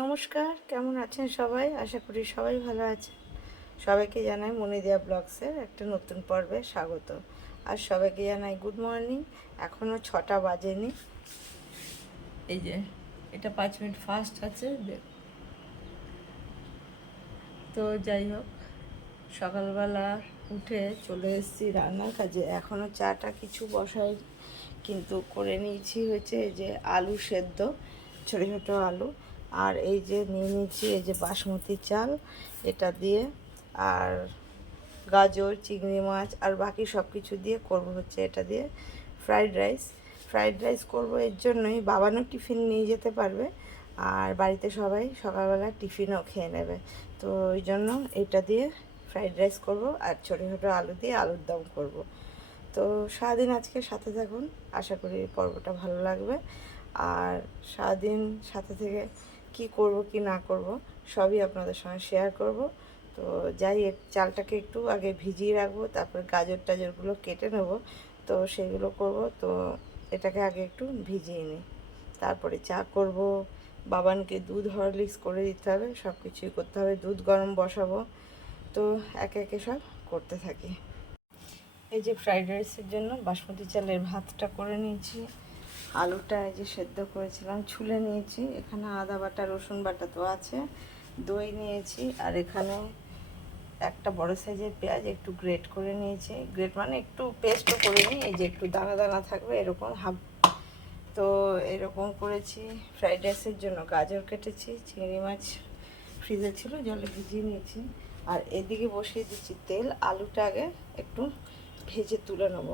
নমস্কার, কেমন আছেন সবাই? আশা করি সবাই ভালো আছেন। সবাইকে জানাই মনিদিয়া ব্লগসের একটা নতুন পর্বে স্বাগত। আর সবাইকে জানাই গুড মর্নিং এখনও ছটা বাজেনি। এই যে, এটা পাঁচ মিনিট ফাস্ট আছে। তো যাই হোক, সকালবেলা উঠে চলে এসেছি রান্নার কাজে। এখনও চাটা কিছু বসাই কিন্তু করে নিয়েছি এই যে আলু সেদ্ধ ছোটো ছোটো আলু। আর এই যে নিয়ে নিয়েছি, এই যে বাসমতি চাল, এটা দিয়ে। আর গাজর, চিংড়ি মাছ, আর বাকি সব কিছু দিয়ে করব হচ্ছে এটা দিয়ে ফ্রাইড রাইস ফ্রাইড রাইস করব এর জন্যই বাবানও টিফিন নিয়ে যেতে পারবে, আর বাড়িতে সবাই সকালবেলা টিফিনও খেয়ে নেবে। তো ওই জন্য এটা দিয়ে ফ্রাইড রাইস করব, আর ছোটো ছোটো আলু দিয়ে আলুর দম করব। তো সারাদিন আজকে সাথে থাকুন, আশা করি পর্বটা ভালো লাগবে। আর সারাদিন সাথে থেকে কি করব, কি না করব, সবই আপনাদের সঙ্গে শেয়ার করব। তো যাই চালটাকে একটু আগে ভিজিয়ে রাখব, তারপরে গাজর টাজরগুলো কেটে নেব। তো সেগুলো করব, তো এটাকে আগে একটু ভিজিয়ে নিই। তারপরে চা করব। বাবানকে দুধ হরলিক্স করে দিতে হবে সব কিছুই করতে হবে, দুধ গরম বসাবো। তো একে একে সব করতে থাকি। এই যে ফ্রাইড রাইসের জন্য বাসমতি চালের ভাতটা করে নিয়েছি। আলুটা এই যে সেদ্ধ করেছিলাম, ছুলে নিয়েছি। এখানে আদা বাটা, রসুন বাটা তো আছে। দই নিয়েছি, আর এখানে একটা বড় সাইজের পেঁয়াজ একটু গ্রেট করে নিয়েছি। গ্রেট মানে একটু পেস্টও করে নিই এই যে একটু দানা দানা থাকবে, এরকম হাফ তো এরকম করেছি। ফ্রাইড রাইসের জন্য গাজর কেটেছি, চিংড়ি মাছ ফ্রিজে ছিল, জলে ভিজিয়ে নিয়েছি। আর এদিকে বসিয়ে দিচ্ছি তেল। আলুটা আগে একটু ভেজে তুলে নেব।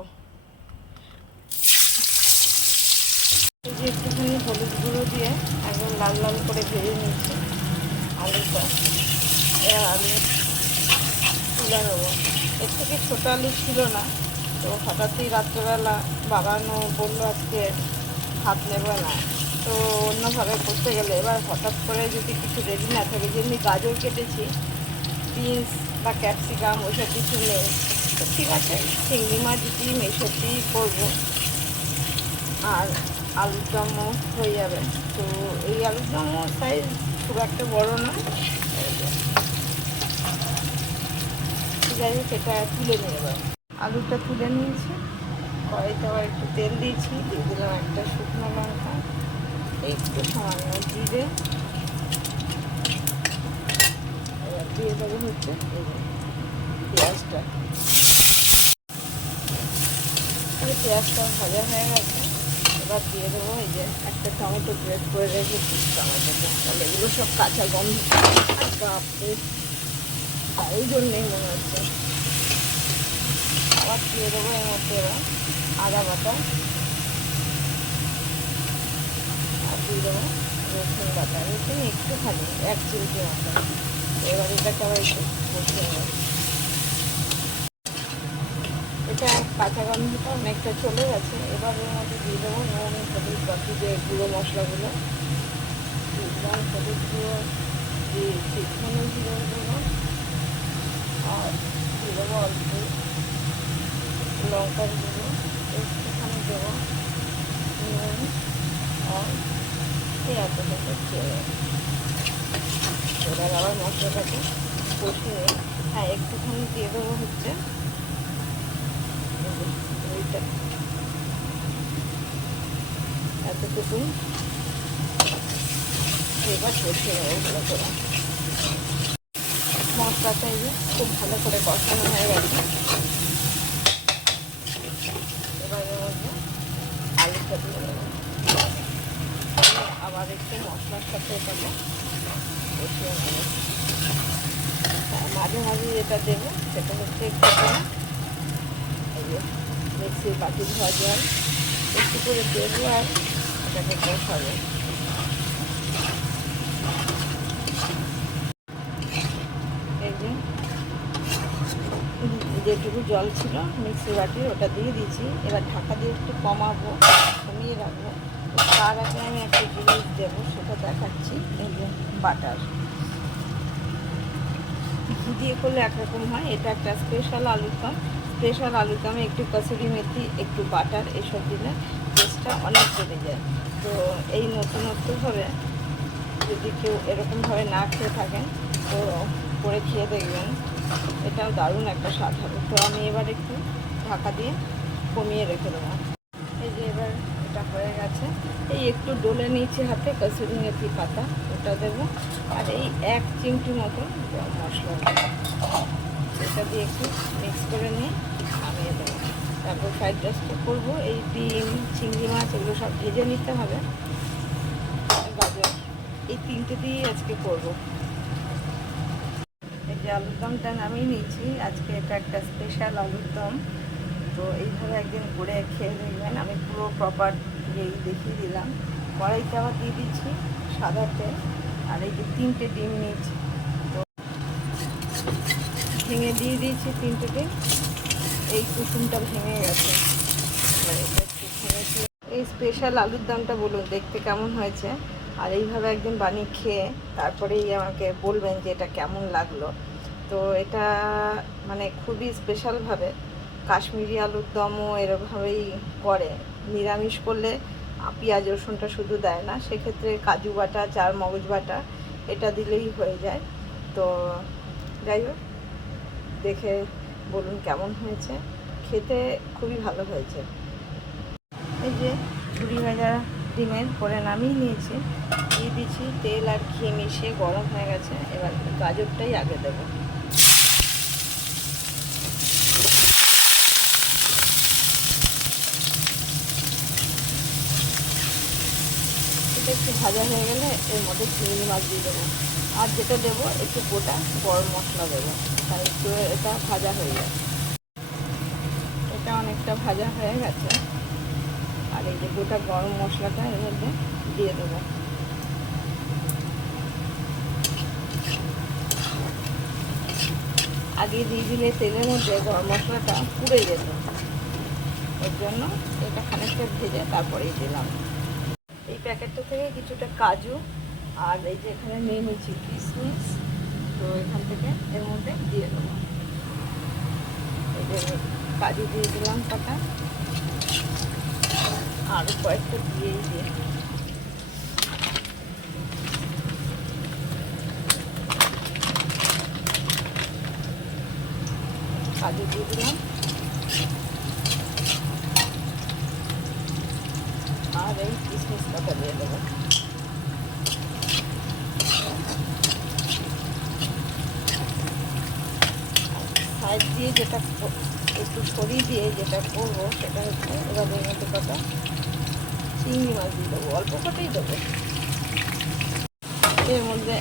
এই যে একটুখানি হলুদ গুঁড়ো দিয়ে একদম লাল লাল করে ভেজে নিচ্ছি। আলুটা এবার আলু তুলে নেব। এর থেকে ছোটো আলু ছিল না, তো হঠাৎই রাত্রেবেলা বাবানো বলল আজকে ভাত নেবে না। তো অন্যভাবে করতে গেলে। এবার হঠাৎ করে যদি কিছু রেডি না থাকে, যেমনি গাজর কেটেছি, বিনস বা ক্যাপসিকাম, ওইসব কিছু নেই। তো ঠিক আছে, চিংড়ি মাছ ডিম এইসব দিয়েই করব। আর আলুর দমও হয়ে যাবে। তো এই আলুর দমও সাইজ খুব একটা বড় না। ঠিক আছে সেটা তুলে নিয়ে এবার। আলুটা তুলে নিয়েছি। কড়াইতে আবার একটু তেল দিয়েছি। দিয়ে দিলাম একটা শুকনো লঙ্কা। একটু সামান্য জিরে। এবার দিয়ে দেবো হচ্ছে পেঁয়াজটা। পেঁয়াজটা ভাজা হয়ে গেছে। এবার দিয়ে দেবো, এই যে একটা টমেটো গ্রেট করে রেখেছি টমেটোটা তাহলে এগুলো সব কাঁচা গন্ধ। বাপরে। তাই জন্যেই মনে হচ্ছে। আবার দিয়ে দেবো এর মধ্যে আদা বাটা। আর দিয়ে দেবো রসুন বাটা। রসুন একটুখানি, এক চিমটি মতো। এবার এটাকে আবার একটু বসিয়ে নেব এটা কাঁচা গন্ধটা অনেকটা চলে গেছে। এবার এর মধ্যে দিয়ে দেবো নুন, হলুদ, বাকি যে গুঁড়ো মশলাগুলো। দিলাম হলুদ গুঁড়ো দিয়েছি। ধনে জিরে দেবো। আর দিয়ে দেবো অল্প লঙ্কার গুঁড়ো। একটুখানি দেবো নুন আর পেঁয়াজ দেবো চেয়ে। এবার আবার মশলাটাকে কষিয়ে হ্যাঁ একটুখানি দিয়ে দেবো হচ্ছে ওইটা এতটুকুই এবার নেব ভালো করে। মশলাটা এই খুব ভালো করে কষানো হয়ে গেছে। এবার মধ্যে আলুটা দিয়ে আবার একটু মশলার সাথে এটাকে কষিয়ে নেব। মাঝে মাঝে যেটা দেবো সেটা হচ্ছে একটু বাটি ধোয়া জল। একটু করে দেবো আর এটাকে বসাবো যেটুকু জল ছিল মিক্সির বাটির ওটা দিয়ে দিয়েছি। এবার ঢাকা দিয়ে একটু কমাবো, কমিয়ে রাখব। তার আগে আমি একটা জিনিস দেবো, সেটা দেখাচ্ছি। এই যে বাটার। ঘি দিয়ে করলে একরকম হয়, এটা একটা স্পেশাল আলুর দম স্পেশাল আলুর দমে একটু কসুরি মেথি, একটু বাটার এসব দিলে টেস্টটা অনেক বেড়ে যায়। তো এই নতুনত্বভাবে যদি কেউ এরকমভাবে না খেয়ে থাকেন, তো করে খেয়ে দেখবেন। এটাও দারুণ একটা স্বাদ হবে। তো আমি এবার একটু ঢাকা দিয়ে কমিয়ে রেখে দেবো। এই যে এবার এটা হয়ে গেছে। এই একটু ডলে নিয়েছি হাতে কসুরি মেথি পাতা, ওটা দেবো। আর এই এক চিমটি মতো মশলা এটা দিয়ে একটু মিক্স করে নিয়ে নামিয়ে দেবো তারপর ফ্রাইড রাইসটা করব। এই ডিম, চিংড়ি মাছ, এগুলো সব ভেজে নিতে হবে। গাজর, এই তিনটে দিয়েই আজকে করব। এই যে আলুর দমটা নামিয়ে নিচ্ছি আজকে এটা একটা স্পেশাল আলুর দম। তো এইভাবে একদিন করে খেয়ে দেখবেন। আমি পুরো প্রপার এই দেখিয়ে দিলাম। কড়াইতে আবার দিয়ে দিচ্ছি সাদা তেল। আর এই যে তিনটে ডিম নিয়েছি। তো ভেঙে দিয়ে দিয়েছি তিনটে ডিম। এই কুসুমটা ভেঙে গেছে। এই স্পেশাল আলুর দামটা বলুন, দেখতে কেমন হয়েছে? আর এইভাবে একদিন বানিয়ে খেয়ে তারপরেই আমাকে বলবেন যে এটা কেমন লাগল। তো এটা মানে খুবই স্পেশালভাবে কাশ্মীরি আলুর দমও এরকমভাবেই করে। নিরামিষ করলে পেঁয়াজ রসুনটা শুধু দেয় না, সেক্ষেত্রে কাজু বাটা, চার মগজ বাটা, এটা দিলেই হয়ে যায়। তো যাই হোক, দেখে বলুন, কেমন হয়েছে? খেতে খুবই ভালো হয়েছে। এই যে ঝুড়ি ভাজা ডিমের করে নামিয়ে নিয়েছি। দিয়ে দিচ্ছি তেল আর ঘি মিশিয়ে গরম হয়ে গেছে। এবার গাজরটাই আগে দেবো। একটু ভাজা হয়ে গেলে এর মধ্যে চিংড়ি মাছ দিয়ে দেবো। আর যেটা দেবো, একটু গোটা গরম মশলা দেবো। তাহলে একটু এটা ভাজা হয়ে যায় এটা অনেকটা ভাজা হয়ে গেছে। আর এই যে গোটা গরম মশলাটা এর মধ্যে দিয়ে দেবো। আগে দিয়ে দিলে তেলের মধ্যে গরম মশলাটা পুড়ে যেত। এর জন্য এটা খানিকটা ভেজে তারপরেই দিলাম। এই প্যাকেটটা থেকে কিছুটা কাজু আর এই যে এখানে নিয়ে নিচ্ছি কিশমিশ তো এখান থেকে এর মধ্যে দিয়ে দেবো। কাজু দিয়ে দিলাম কটা। আরও কয়েকটা দিয়েই দিয়ে কাজু দিয়ে দিলাম। আর এই কিশমিশ কটা দিয়ে দেবো? সাইড দিয়ে যেটা একটু সরিয়ে দিয়ে যেটা করব সেটা হচ্ছে এবার মধ্যে কটা চিংড়ি মাছ দিয়ে দেবো, অল্প কটাই দেবো। এর মধ্যে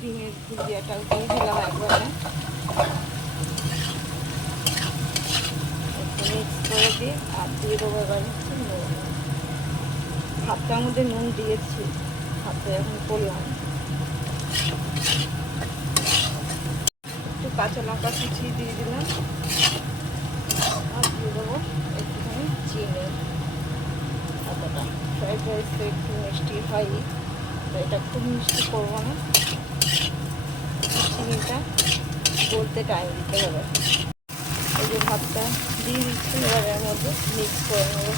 ডিমের ভুজিয়াটা দিয়ে দিলাম একবারে। মিক্স করে দিয়ে আর দিয়ে দেবো এবার হচ্ছে নুন। ভাতটার মধ্যে নুন দিয়েছি, ভাতটা এখন করলাম একটু কাঁচা লঙ্কা কুচিয়ে দিয়ে দিলাম। আর দিয়ে দেবো একটুখানি চিনি। এতটা। ফ্রাইড রাইস তো একটু মিষ্টি হয়। তো এটা খুব মিষ্টি করব না। চিনিটা গলতে টাইম দিতে হবে। এই যে ভাতটা দিয়ে দিচ্ছি, এবার এর মধ্যে মিক্স করে নেব।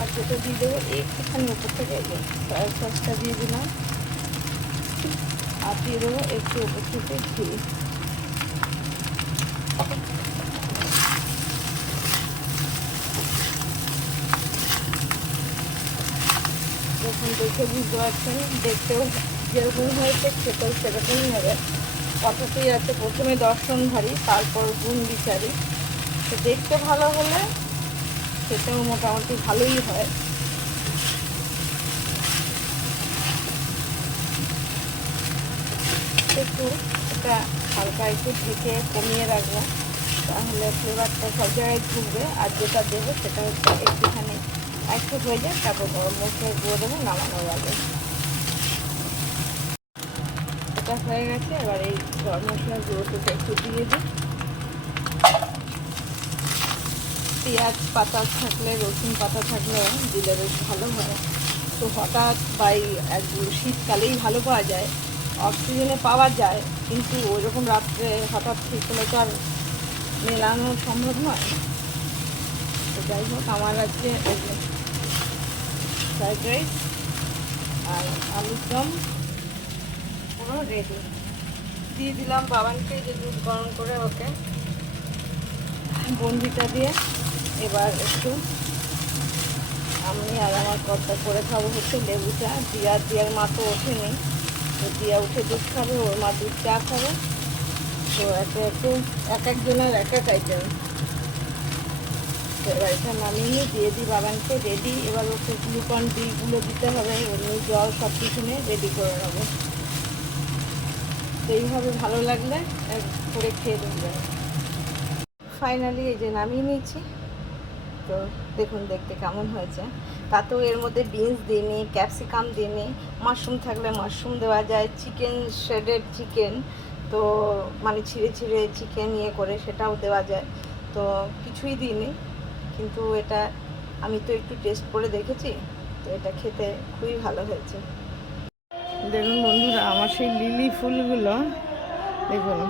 আর যেটা দিয়ে দেবো, একটুখানি উপর থেকে যে সসটা দিয়ে দিলাম। আর একটু উপর থেকে ঘি যখন দেখে বুঝতে পারছেন, দেখতেও যেরকম হয়েছে, খেতেও সেরকমই হবে। কথাতেই আছে, প্রথমে দর্শনধারী তারপর গুণ বিচারী। তো দেখতে ভালো হলে খেতেও মোটামুটি ভালোই হয়। একটু এটা হালকা একটু ঢেকে কমিয়ে রাখব তাহলে ফ্লেভারটা সব জায়গায় ঢুকবে আর যেটা দেবো সেটা হচ্ছে একটুখানি একটু হয়ে যায় তারপর গরম মশলা গুঁড়ো দেবো নামানোর আগে। এটা হয়ে গেছে, এবার এই গরম মশলার গুঁড়োটুকু একটু দিয়ে দিই। পেঁয়াজ পাতা থাকলে, রসুন পাতা থাকলে দিলে বেশ ভালো হয়। তো হঠাৎ বা এই এক শীতকালেই ভালো পাওয়া যায়। অক্সিজেনে পাওয়া যায়, কিন্তু ওইরকম রাত্রে হঠাৎ ঠিক হলে তো আর মেলানো সম্ভব নয়। তো যাই হোক, আমার আজকে ফ্রাইড রাইস আর আলুর দম পুরো রেডি দিয়ে দিলাম বাবানকে যে দুধ গরম করে ওকে বন্দিটা দিয়ে। এবার একটু আমি আর আমার কর্তা করে খাব হচ্ছে লেবুটা। দিয়া দিয়ার মা তো ওঠেনি। দিয়া উঠে দুধ খাবে, ওর মা দুধ চা খাবে। তো একে একটু এক একজনের এক এক আইটেম এবার নামিয়ে দিয়ে দিই বাগানকে রেডি এবার ওকে গ্লুকন ডিগুলো দিতে হবে, এমনি জল সব কিছু নিয়ে রেডি করে নেব। তো এইভাবে ভালো লাগলে এক করে খেয়ে দেবেন ফাইনালি এই যে নামিয়ে নিয়েছি। তো দেখুন, দেখতে কেমন হয়েছে। তাতেও এর মধ্যে বিনস দিইনি ক্যাপসিকাম দিইনি মাশরুম থাকলে মাশরুম দেওয়া যায় চিকেন শেডেড চিকেন তো মানে ছিঁড়ে ছিঁড়ে চিকেন ইয়ে করে সেটাও দেওয়া যায়। তো কিছুই দিইনি কিন্তু এটা আমি তো একটু টেস্ট করে দেখেছি, তো এটা খেতে খুবই ভালো হয়েছে। দেখুন বন্ধুরা, আমার সেই লিলি ফুলগুলো, দেখুন,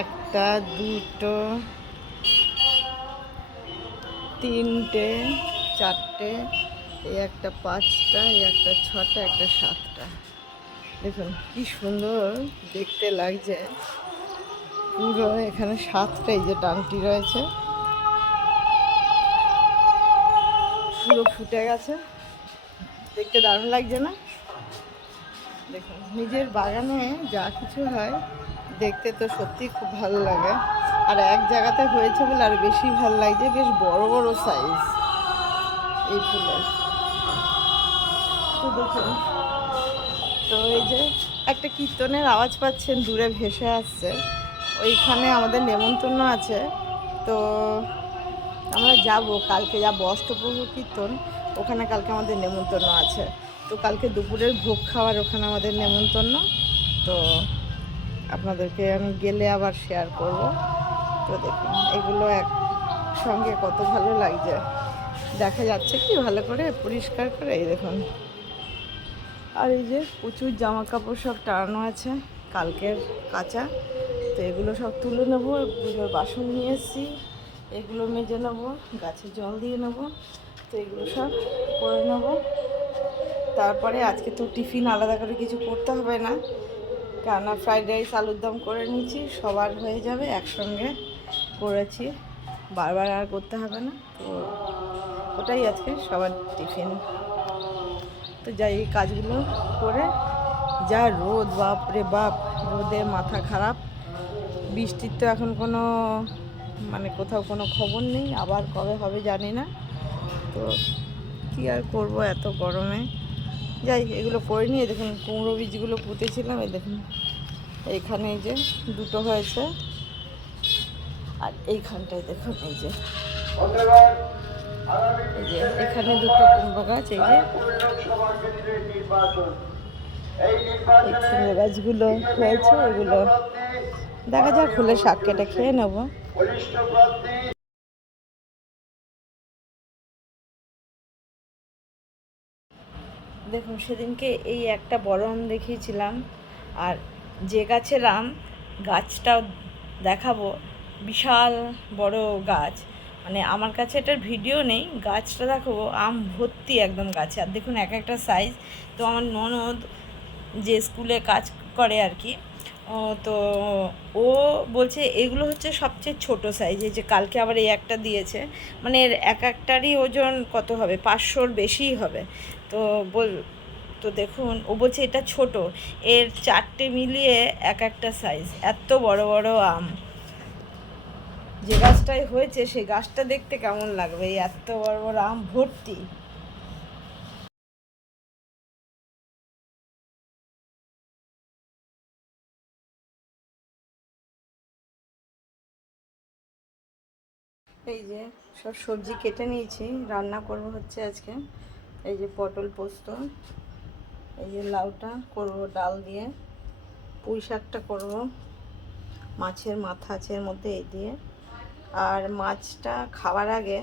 একটা, দুটো তিনটে, চারটে, এই একটা পাঁচটা, এই একটা ছটা, একটা সাতটা। দেখুন, কি সুন্দর দেখতে লাগছে। পুরো এখানে সাতটা, এই যে ডানটি রয়েছে। পুরো ফুটে গেছে। দেখতে দারুণ লাগছে না? দেখুন, নিজের বাগানে যা কিছু হয়, দেখতে তো সত্যি খুব ভালো লাগে। আর এক জায়গাতে হয়েছে বলে আর বেশি ভালো লাগছে, বেশ বড় বড় সাইজ এই ফুলের। তো এই যে একটা কীর্তনের আওয়াজ পাচ্ছেন, দূরে ভেসে আসছে। ওইখানে আমাদের নেমন্তন্ন আছে। তো আমরা যাব, কালকে যাব অষ্টপ্রভু কীর্তন, ওখানে কালকে আমাদের নেমন্তন্ন আছে। তো কালকে দুপুরের ভোগ খাওয়ার ওখানে আমাদের নেমন্তন্ন। তো আপনাদেরকে আমি গেলে আবার শেয়ার করব। তো দেখুন। এগুলো এক সঙ্গে কত ভালো লাগছে। দেখা যাচ্ছে কি ভালো করে পরিষ্কার করে, এই দেখুন। আর এই যে প্রচুর জামা কাপড় সব টানানো আছে, কালকের কাঁচা। তো এগুলো সব তুলে নেব পুজোর বাসন নিয়ে এসেছি, এগুলো মেজে নেব, গাছে জল দিয়ে নেব, তো এগুলো সব করে নেব। তারপরে আজকে তো টিফিন আলাদা করে কিছু করতে হবে না, কেননা ফ্রাইড রাইস আলুর দম করে নিয়েছি, সবার হয়ে যাবে একসঙ্গে। করেছি, বারবার আর করতে হবে না। তো ওটাই আজকে সবার টিফিন। তো যাই, এই কাজগুলো করে যা রোদ, বাপ রে বাপ, রোদে মাথা খারাপ। বৃষ্টির তো এখন কোনো মানে কোথাও কোনো খবর নেই, আবার কবে হবে জানি না। তো কী আর করব এত গরমে? যাই, এগুলো করে নিয়ে দেখুন, কুমড়ো বীজগুলো পুঁতেছিলাম, এই দেখুন, এইখানে যে দুটো হয়েছে। আর এইখানটায় দেখুন এই যে। এখানে দুটো কুমড়ো গাছ এই যে কুমড়ো গাছগুলো হয়েছে এগুলো দেখা যাক খুলে শাক কেটে খেয়ে নেব। দেখুন সেদিনকে এই একটা বড় আম দেখিয়েছিলাম আর যে গাছের আম গাছটাও দেখাবো। বিশাল বড় গাছ। মানে আমার কাছে এটার ভিডিও নেই। গাছটা দেখাবো আম ভর্তি একদম গাছে। আর দেখুন, এক একটা সাইজ তো আমার ননদ যে স্কুলে কাজ করে আর কি তো ও বলছে, এগুলো হচ্ছে সবচেয়ে ছোট সাইজ এই যে কালকে আবার এই একটা দিয়েছে। মানে এর এক একটারই ওজন কত হবে? পাঁচশোর বেশিই হবে। তো বল, তো দেখুন, ও বলছে, এটা ছোট। এর চারটে মিলিয়ে এক একটা সাইজ এত বড় বড় আম। যে গাছটাই হয়েছে, সেই গাছটা দেখতে কেমন লাগবে? এই এত বড় বড় আম ভর্তি। এই যে সব সবজি কেটে নিয়েছি, রান্না করব হচ্ছে আজকে। এই যে পটল পোস্ত, এই যে লাউটা করব ডাল দিয়ে। পুঁই শাকটা করব, মাছের মাথা আছে এর মধ্যে এই দিয়ে। আর মাছটা খাওয়ার আগে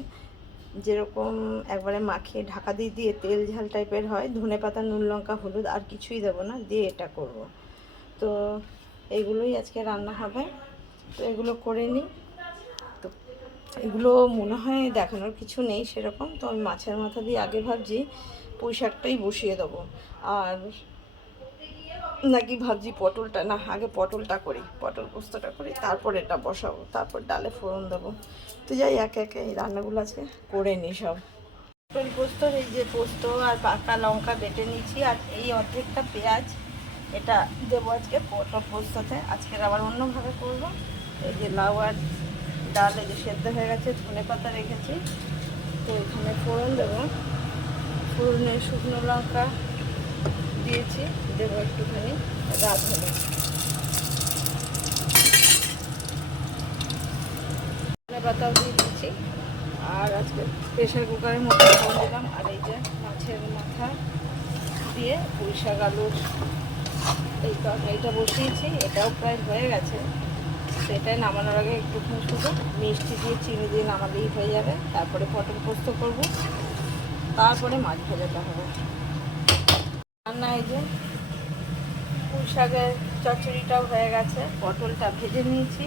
যেরকম একবারে মাখিয়ে ঢাকা দিয়ে দিয়ে তেল ঝাল টাইপের হয়, ধনে পাতা, নুন লঙ্কা, হলুদ, আর কিছুই দেবো না, দিয়ে এটা করব। তো এইগুলোই আজকে রান্না হবে। তো এগুলো করে নিই। তো এগুলো মনে হয় দেখানোর কিছু নেই সেরকম। তো আমি মাছের মাথা দিয়ে আগে ভাবছি, পুঁই শাকটাই বসিয়ে দেবো। আর নাকি ভাবছি পটলটা, না, আগে পটলটা করি, পটল পোস্তটা করি, তারপর এটা বসাবো, তারপর ডালে ফোড়ন দেবো। তো যাই, একে একে এই রান্নাগুলো আজকে করে নিই সব। পটল পোস্তর এই যে পোস্ত আর পাকা লঙ্কা বেটে নিচ্ছি আর এই অর্ধেকটা পেঁয়াজ, এটা দেবো আজকে পটল পোস্ততে। আজকের আবার অন্যভাবে করব। এই যে লাউ আর ডাল এই যে সেদ্ধ হয়ে গেছে, ধনে পাতা রেখেছি। তো এখানে ফোড়ন দেবো। ফোড়নে শুকনো লঙ্কা দিয়েছি, দেবো একটুখানি, রাত হলে। পাতাও দিয়ে দিয়েছি, আর আজকে প্রেশার কুকারের মধ্যে দিলাম, আর এই যে মাছের মাথা দিয়ে পুঁই শাক আলুর এই তরকারিটা বসিয়েছি, এটাও প্রায় হয়ে গেছে। সেটাই নামানোর আগে একটুখানি শুধু মিষ্টি দিয়ে চিনি দিয়ে নামালেই হয়ে যাবে, তারপরে পটল পোস্ত করব, তারপরে মাছ ভাজাটা হবে। রান্না এই যে পুঁই শাকের চচ্চড়িটাও হয়ে গেছে। পটলটা ভেজে নিয়েছি।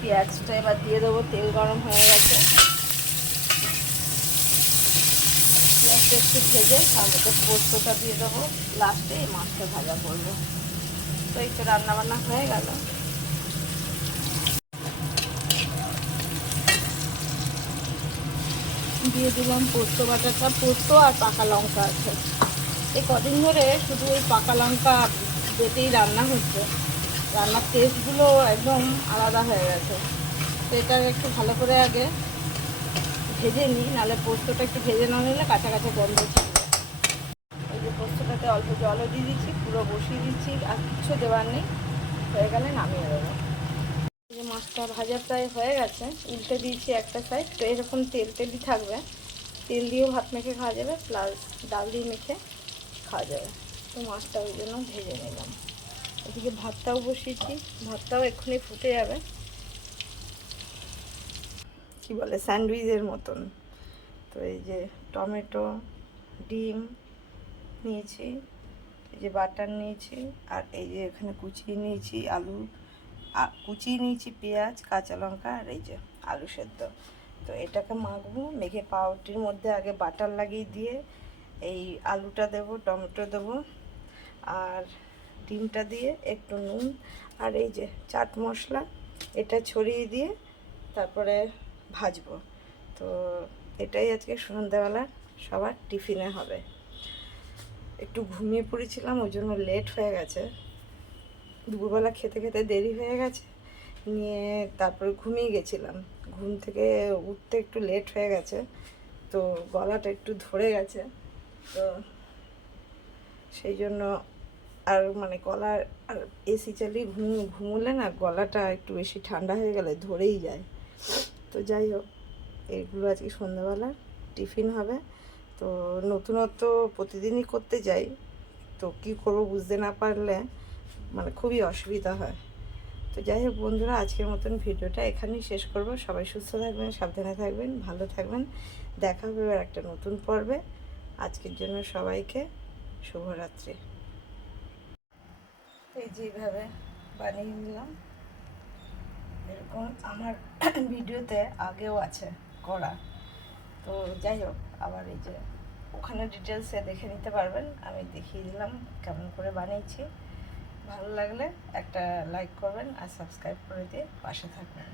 পেঁয়াজটা এবার দিয়ে দেবো, তেল গরম হয়ে গেছে। পেঁয়াজটা একটু ভেজে তার মধ্যে পোস্তটা দিয়ে দেবো। লাস্টে এই মাছটা ভাজা করব। তো এই তো রান্নাবান্না হয়ে গেল। দিয়ে দিলাম পোস্ত বাটাটা। পোস্ত আর পাকা লঙ্কা আছে। এই কদিন ধরে শুধু ওই পাকা লঙ্কা বেটেই রান্না হচ্ছে। রান্নার টেস্টগুলো একদম আলাদা হয়ে গেছে। তো এটা একটু ভালো করে আগে ভেজে নিই, নাহলে পোস্তটা একটু ভেজে না নিলে কাঁচা কাঁচা গন্ধ ছিল এই যে পোস্তটাতে অল্প জলও দিয়ে দিচ্ছি, পুরো বসিয়ে দিচ্ছি, আর কিচ্ছু দেওয়ার নেই। হয়ে গেলে নামিয়ে দেবো যে মাছটা ভাজা প্রায় হয়ে গেছে, উল্টে দিয়েছি একটা সাইড তো এরকম তেল তেলই থাকবে। তেল দিয়েও ভাত মেখে খাওয়া যাবে প্লাস ডাল দিয়ে মেখে খাওয়া যাবে তো মাছটা ওই জন্য ভেজে নিলাম। এদিকে ভাতটাও বসিয়েছি। ভাতটাও এক্ষুনি ফুটে যাবে। কি বলে, স্যান্ডউইচের মতন। তো এই যে টমেটো, ডিম নিয়েছি, এই যে বাটার নিয়েছি, আর এই যে এখানে কুচিয়ে নিয়েছি আলু। কুচিয়ে নিয়েছি পেঁয়াজ, কাঁচা লঙ্কা, আর এই যে আলু সেদ্ধ। তো এটাকে মাখবো, মেখে পাউরুটির মধ্যে আগে বাটার লাগিয়ে দিয়ে এই আলুটা দেবো, টমেটো দেবো আর ডিমটা দিয়ে একটু নুন আর এই যে চাট মশলা, এটা ছড়িয়ে দিয়ে তারপরে ভাজবো। তো এটাই আজকে সন্ধ্যাবেলা সবার টিফিনে হবে। একটু ঘুমিয়ে পড়েছিলাম, ওই জন্য লেট হয়ে গেছে। দুপুরবেলা খেতে খেতে দেরি হয়ে গেছে, নিয়ে তারপরে ঘুমিয়ে গেছিলাম। ঘুম থেকে উঠতে একটু লেট হয়ে গেছে, তো গলাটা একটু ধরে গেছে। তো সেই জন্য আর মানে গলার আর এসি চালিয়ে ঘুম, ঘুমোলে না গলাটা একটু বেশি ঠান্ডা হয়ে গেলে ধরেই যায়। তো যাই হোক, এগুলো আজকে সন্ধ্যাবেলা, টিফিন হবে। তো নতুনত্ব প্রতিদিনই করতে যাই। তো কী করব বুঝতে না পারলে মানে খুবই অসুবিধা হয়। তো যাই হোক বন্ধুরা, আজকের মতন ভিডিওটা এখানেই শেষ করব। সবাই সুস্থ থাকবেন, সাবধানে থাকবেন, ভালো থাকবেন। দেখা হবে একটা নতুন পর্বে। আজকের জন্য সবাইকে শুভরাত্রি। এই যেভাবে বানিয়ে নিলাম। এরকম আমার ভিডিওতে আগেও আছে করা। তো যাই হোক, আবার এই যে ওখানে ডিটেলসে দেখে নিতে পারবেন। আমি দেখিয়ে দিলাম কেমন করে বানিয়েছি। ভালো লাগলে একটা লাইক করবেন আর সাবস্ক্রাইব করে দিয়ে পাশে থাকবেন।